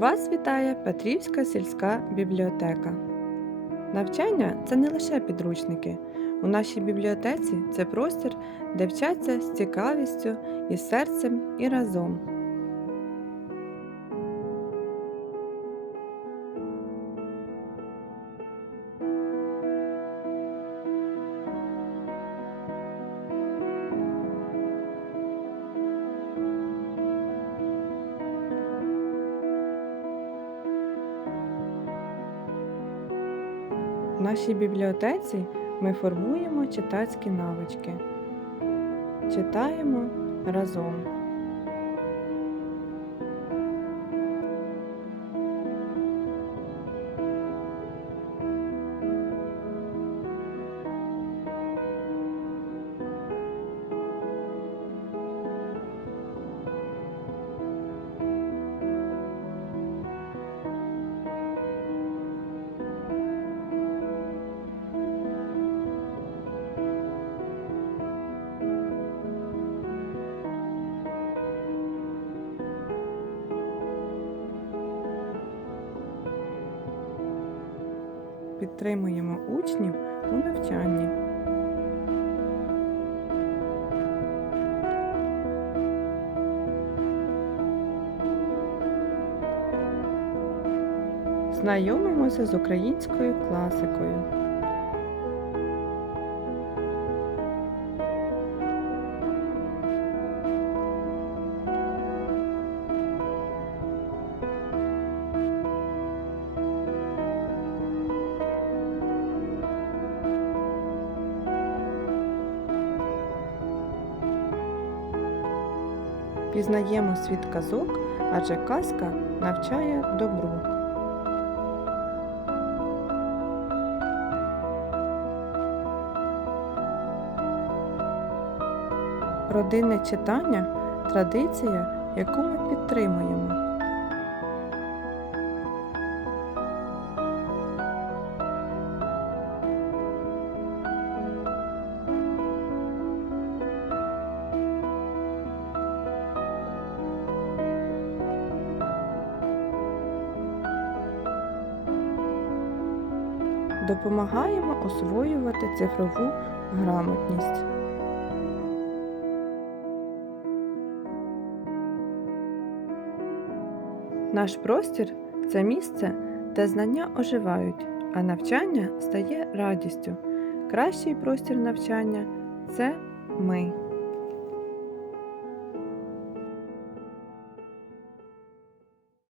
Вас вітає Петрівська сільська бібліотека. Навчання це не лише підручники. У нашій бібліотеці це простір, де вчаться з цікавістю, і серцем, і разом. В нашій бібліотеці ми формуємо читацькі навички. Читаємо разом. Підтримуємо учнів у навчанні. Знайомимося з українською класикою. Пізнаємо світ казок, адже казка навчає добру. Родинне читання традиція, яку ми підтримуємо. Допомагаємо освоювати цифрову грамотність. Наш простір це місце, де знання оживають, а навчання стає радістю. Кращий простір навчання це ми.